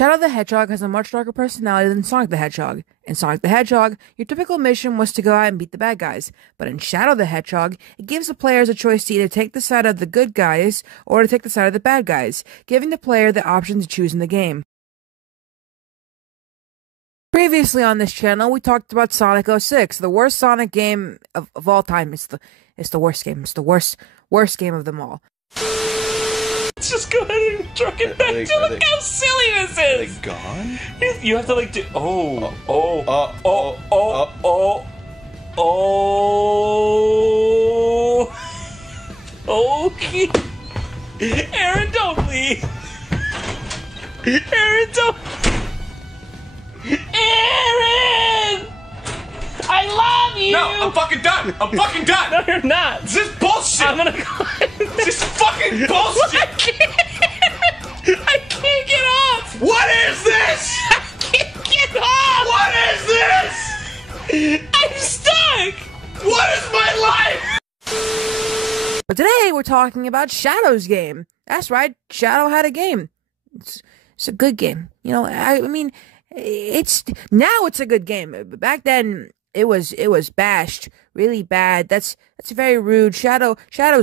Shadow the Hedgehog has a much darker personality than Sonic the Hedgehog. In Sonic the Hedgehog, your typical mission was to go out and beat the bad guys. But in Shadow the Hedgehog, it gives the players a choice to either take the side of the good guys or to take the side of the bad guys, giving the player the option to choose in the game. Previously on this channel, we talked about Sonic 06, the worst Sonic game of all time. It's the worst game. It's the worst game of them all. Let's just go ahead and truck it back to look how silly this is! Are they gone? You have to like do... Okay. Aaron, don't leave! Aaron, don't... Aaron! I love you! No, I'm fucking done! I'm fucking done! No, you're not! This is bullshit! I'm gonna go... This is fucking bullshit! I can't get off! What is this? I can't get off! What is this? I'm stuck! What is my life? But today we're talking about Shadow's game. That's right, Shadow had a game. It's a good game. You know, I mean, it's a good game. Back then, it was bashed really bad. That's very rude. Shadow's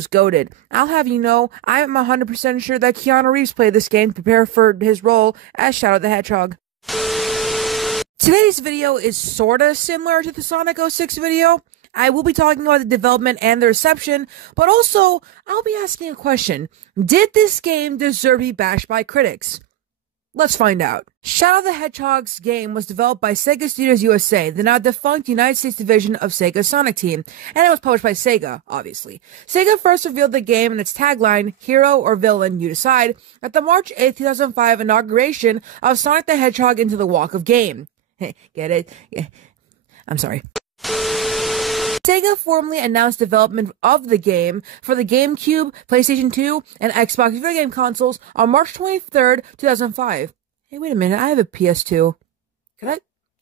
goated. I'll have you know, I'm 100% sure that Keanu Reeves played this game to prepare for his role as Shadow the Hedgehog. Today's video is sorta similar to the Sonic 06 video. I will be talking about the development and the reception, but also, I'll be asking a question. Did this game deserve to be bashed by critics? Let's find out. Shadow the Hedgehog's game was developed by Sega Studios USA, the now defunct United States division of Sega's Sonic team, and it was published by Sega, obviously. Sega first revealed the game and its tagline, Hero or Villain, You Decide, at the March 8, 2005 inauguration of Sonic the Hedgehog Into the Walk of Game. Get it? Yeah. I'm sorry. Sega formally announced development of the game for the GameCube, PlayStation 2, and Xbox video game consoles on March 23rd, 2005. Hey, wait a minute, I have a PS2. Can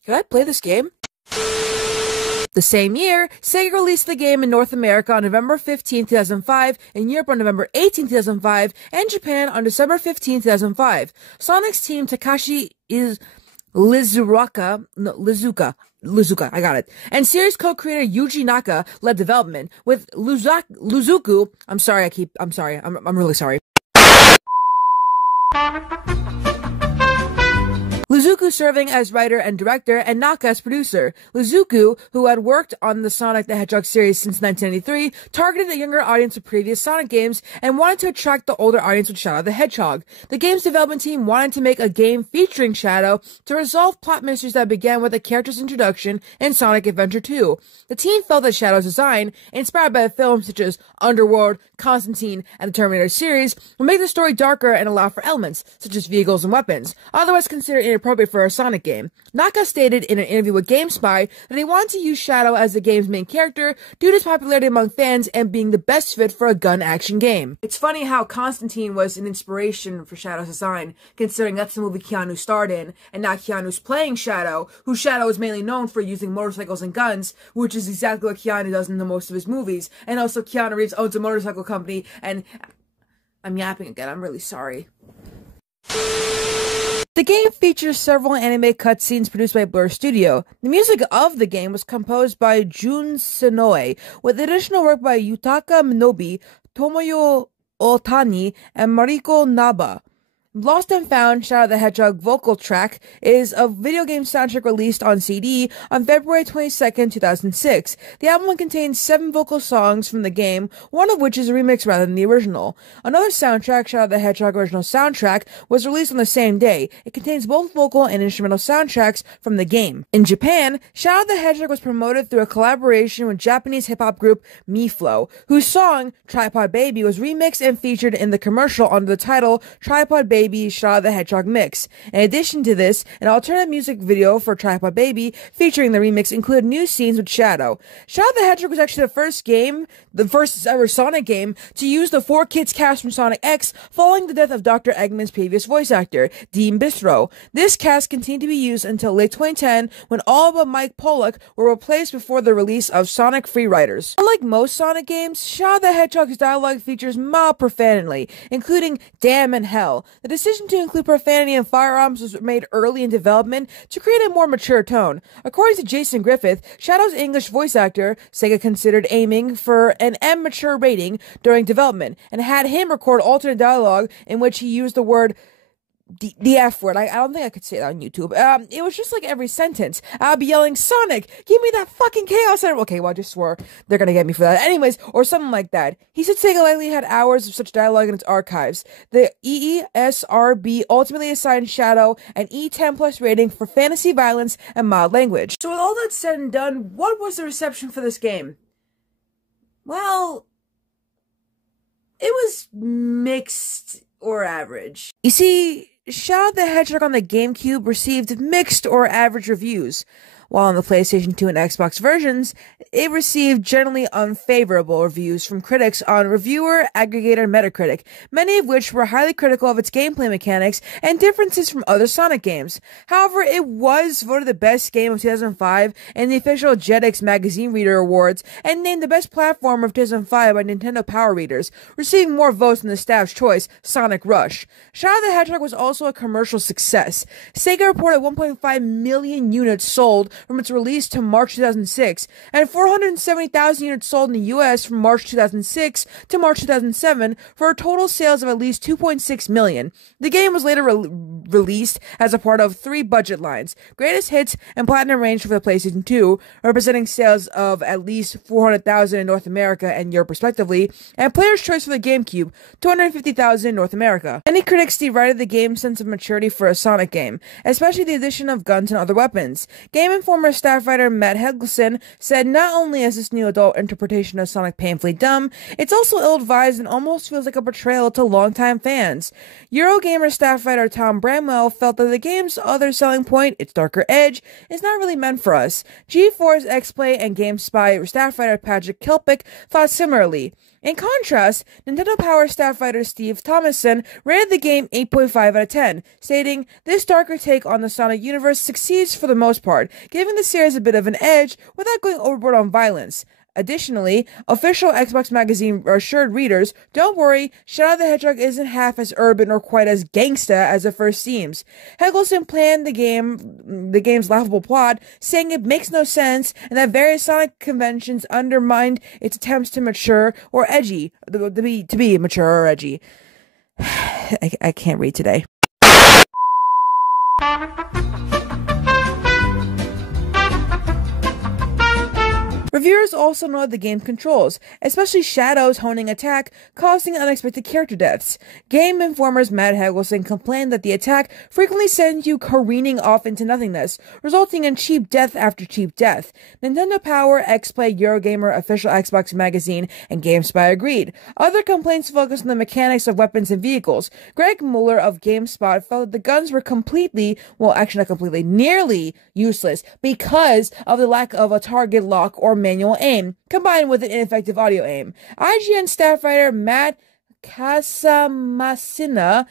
I play this game? The same year, Sega released the game in North America on November 15, 2005, in Europe on November 18, 2005, and Japan on December 15, 2005. Sonic's team Takashi Lizuka, I got it. And series co-creator Yuji Naka led development, with Luzuku, I'm really sorry. Luzuku serving as writer and director, and Naka as producer. Luzuku, who had worked on the Sonic the Hedgehog series since 1993, targeted a younger audience of previous Sonic games and wanted to attract the older audience with Shadow the Hedgehog. The game's development team wanted to make a game featuring Shadow to resolve plot mysteries that began with the character's introduction in Sonic Adventure 2. The team felt that Shadow's design, inspired by films such as Underworld, Constantine, and the Terminator series, would make the story darker and allow for elements, such as vehicles and weapons, otherwise considered inappropriate for a Sonic game. Naka stated in an interview with GameSpy that he wanted to use Shadow as the game's main character due to his popularity among fans and being the best fit for a gun action game. It's funny how Constantine was an inspiration for Shadow's design, considering that's the movie Keanu starred in, and now Keanu's playing Shadow, who Shadow is mainly known for using motorcycles and guns, which is exactly what Keanu does in the most of his movies, and also Keanu Reeves owns a motorcycle company, and I'm yapping again, I'm really sorry. The game features several anime cutscenes produced by Blur Studio. The music of the game was composed by Jun Sonoe, with additional work by Yutaka Minobi, Tomoyo Otani, and Mariko Naba. Lost and Found, Shadow the Hedgehog vocal track is a video game soundtrack released on CD on February 22nd, 2006. The album contains 7 vocal songs from the game, one of which is a remix rather than the original. Another soundtrack, Shadow the Hedgehog original soundtrack, was released on the same day. It contains both vocal and instrumental soundtracks from the game. In Japan, Shadow the Hedgehog was promoted through a collaboration with Japanese hip-hop group MeFlow, whose song, Tripod Baby, was remixed and featured in the commercial under the title Tripod Baby Shadow the Hedgehog mix. In addition to this, an alternative music video for Tripod Baby featuring the remix included new scenes with Shadow. Shadow the Hedgehog was actually the first game the first ever Sonic game to use the 4 Kids cast from Sonic X following the death of Dr. Eggman's previous voice actor, Dean Bistro. This cast continued to be used until late 2010 when all but Mike Pollock were replaced before the release of Sonic Free Riders. Unlike most Sonic games, Shadow the Hedgehog's dialogue features mild profanity, including damn and hell. The decision to include profanity in firearms was made early in development to create a more mature tone. According to Jason Griffith, Shadow's English voice actor, Sega considered aiming for an M-mature rating during development and had him record alternate dialogue in which he used the word the F word. I don't think I could say that on YouTube. It was just like every sentence. I'd be yelling, Sonic, give me that fucking Chaos Emerald. Okay, well, I just swore. They're gonna get me for that. Anyways, or something like that. He said Sega likely had hours of such dialogue in its archives. The EESRB ultimately assigned Shadow an E10 plus rating for fantasy violence and mild language. So with all that said and done, what was the reception for this game? Well, it was mixed or average. You see, Shadow the Hedgehog on the GameCube received mixed or average reviews, while on the PlayStation 2 and Xbox versions, it received generally unfavorable reviews from critics on reviewer aggregator Metacritic, many of which were highly critical of its gameplay mechanics and differences from other Sonic games. However, it was voted the best game of 2005 in the official Jetix Magazine Reader Awards and named the best platformer of 2005 by Nintendo Power Readers, receiving more votes than the staff's choice, Sonic Rush. Shadow the Hedgehog was also a commercial success. Sega reported 1.5 million units sold from its release to March 2006, and 470,000 units sold in the US from March 2006 to March 2007 for total sales of at least 2.6 million. The game was later released as a part of 3 budget lines, Greatest Hits and Platinum Range for the PlayStation 2, representing sales of at least 400,000 in North America and Europe respectively, and Player's Choice for the GameCube, 250,000 in North America. Many critics derided the game's sense of maturity for a Sonic game, especially the addition of guns and other weapons. Game Informer staff writer Matt Helgeson said not only is this new adult interpretation of Sonic painfully dumb, it's also ill-advised and almost feels like a betrayal to longtime fans. Eurogamer staff writer Tom Bramwell felt that the game's other selling point, its darker edge, is not really meant for us. G4's X-Play and GameSpy staff writer Patrick Kilpick thought similarly. In contrast, Nintendo Power staff writer Steve Thomason rated the game 8.5 out of 10, stating, "This darker take on the Sonic universe succeeds for the most part, giving the series a bit of an edge without going overboard on violence." Additionally, official Xbox Magazine assured readers, "Don't worry, Shadow the Hedgehog isn't half as urban or quite as gangsta as it first seems." Helgeson planned the game's laughable plot, saying it makes no sense and that various Sonic conventions undermined its attempts to mature or edgy, to be mature or edgy. I can't read today. Reviewers also noted the game's controls, especially Shadow's honing attack, causing unexpected character deaths. Game Informer's Matt Helgeson complained that the attack frequently sends you careening off into nothingness, resulting in cheap death after cheap death. Nintendo Power, X-Play, Eurogamer, official Xbox Magazine, and GameSpy agreed. Other complaints focused on the mechanics of weapons and vehicles. Greg Mueller of GameSpot felt that the guns were nearly useless because of the lack of a target lock or manual aim, combined with an ineffective audio aim. IGN staff writer Matt Casamasina,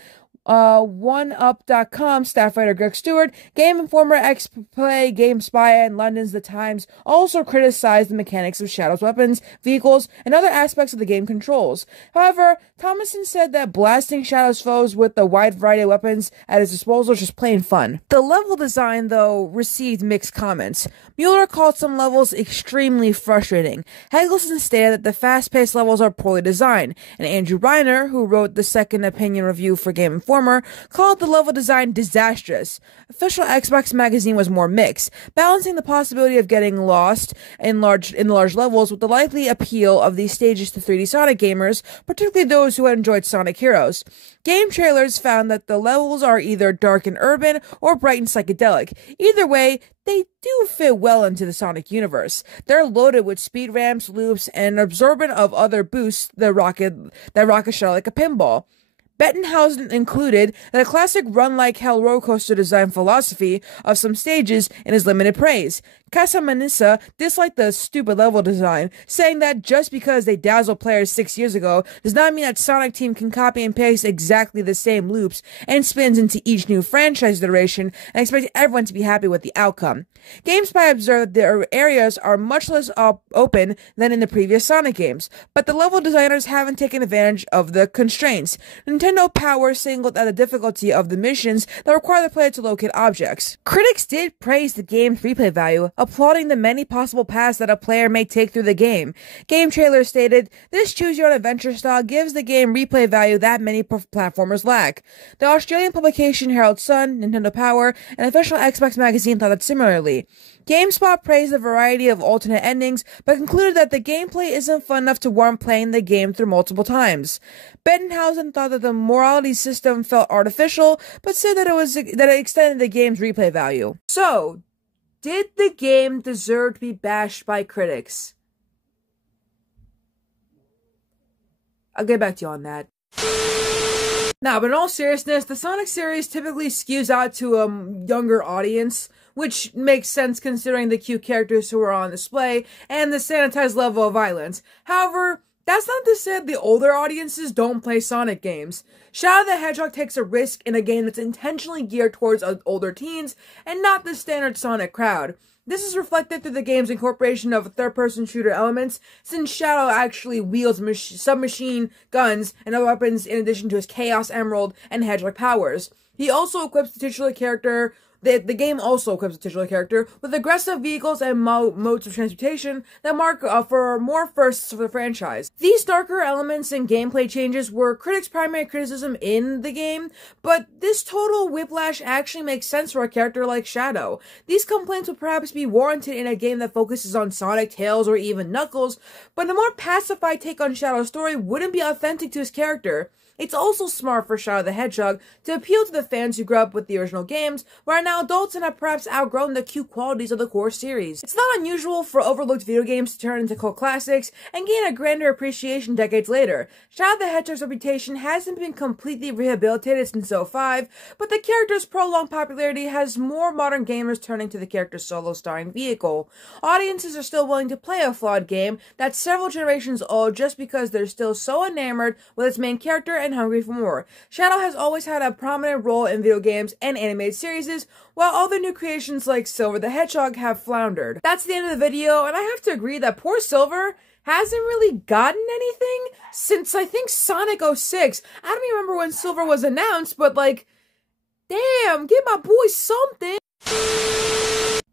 OneUp.com staff writer Greg Stewart, Game Informer, X-Play, GameSpy, and London's The Times also criticized the mechanics of Shadow's weapons, vehicles, and other aspects of the game controls. However, Thomason said that blasting Shadow's foes with the wide variety of weapons at his disposal is just plain fun. The level design, though, received mixed comments. Mueller called some levels extremely frustrating. Helgeson stated that the fast-paced levels are poorly designed, and Andrew Reiner, who wrote the second opinion review for Game Informer, called the level design disastrous. Official Xbox Magazine was more mixed, balancing the possibility of getting lost in large levels with the likely appeal of these stages to 3D Sonic gamers, particularly those who had enjoyed Sonic Heroes. Game trailers found that the levels are either dark and urban or bright and psychedelic. Either way, they do fit well into the Sonic universe. They're loaded with speed ramps, loops, and absorbent of other boosts that rocket Shadow like a pinball. Bettenhausen included the classic run-like-hell roller coaster design philosophy of some stages in his limited praise. Casamanissa disliked the stupid level design, saying that just because they dazzled players 6 years ago does not mean that Sonic Team can copy and paste exactly the same loops and spins into each new franchise iteration and expect everyone to be happy with the outcome. GameSpy observed that their areas are much less open than in the previous Sonic games, but the level designers haven't taken advantage of the constraints. Nintendo Power singled out the difficulty of the missions that require the player to locate objects. Critics did praise the game's replay value, applauding the many possible paths that a player may take through the game. Game trailers stated, "This choose-your-own-adventure style gives the game replay value that many platformers lack." The Australian publication Herald Sun, Nintendo Power, and official Xbox magazine thought that similarly. GameSpot praised the variety of alternate endings, but concluded that the gameplay isn't fun enough to warrant playing the game through multiple times. Bettenhausen thought that the morality system felt artificial, but said that it extended the game's replay value. So, did the game deserve to be bashed by critics? I'll get back to you on that. Now, but in all seriousness, the Sonic series typically skews out to a younger audience, which makes sense considering the cute characters who are on display and the sanitized level of violence. However, that's not to say the older audiences don't play Sonic games. Shadow the Hedgehog takes a risk in a game that's intentionally geared towards older teens and not the standard Sonic crowd. This is reflected through the game's incorporation of third-person shooter elements, since Shadow actually wields submachine guns and other weapons in addition to his Chaos Emerald and Hedgehog powers. He also equips the titular character. The game also equips the titular character with aggressive vehicles and modes of transportation that mark for more firsts for the franchise. These darker elements and gameplay changes were critics' primary criticism in the game, but this total whiplash actually makes sense for a character like Shadow. These complaints would perhaps be warranted in a game that focuses on Sonic, Tails, or even Knuckles, but a more pacified take on Shadow's story wouldn't be authentic to his character. It's also smart for Shadow the Hedgehog to appeal to the fans who grew up with the original games, but are now adults and have perhaps outgrown the cute qualities of the core series. It's not unusual for overlooked video games to turn into cult classics and gain a grander appreciation decades later. Shadow the Hedgehog's reputation hasn't been completely rehabilitated since 2005, but the character's prolonged popularity has more modern gamers turning to the character's solo-starring vehicle. Audiences are still willing to play a flawed game that's several generations old just because they're still so enamored with its main character and hungry for more. Shadow has always had a prominent role in video games and animated series, while other new creations like Silver the Hedgehog have floundered. That's the end of the video, and I have to agree that poor Silver hasn't really gotten anything since, I think, Sonic 06. I don't even remember when Silver was announced, but like, damn, give my boy something!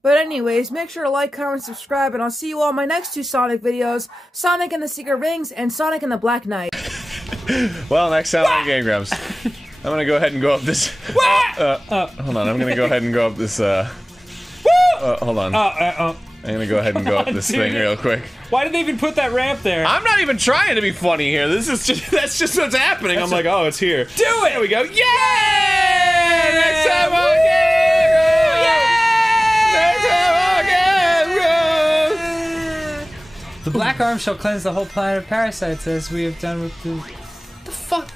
But anyways, make sure to like, comment, subscribe, and I'll see you all in my next two Sonic videos, Sonic and the Secret Rings and Sonic and the Black Knight. Well, next time on Game Grumps, I'm gonna go ahead and go up this. Hold on, I'm gonna go ahead and go up this. Hold on. I'm gonna go ahead and go up this thing real quick. Why did they even put that ramp there? I'm not even trying to be funny here. This is just—that's just what's happening. I'm like, oh, it's here. Do it! There we go. Yay! Next time on Game Grumps. Next time on Game Grumps. The black arm shall cleanse the whole planet of parasites, as we have done with the fuck?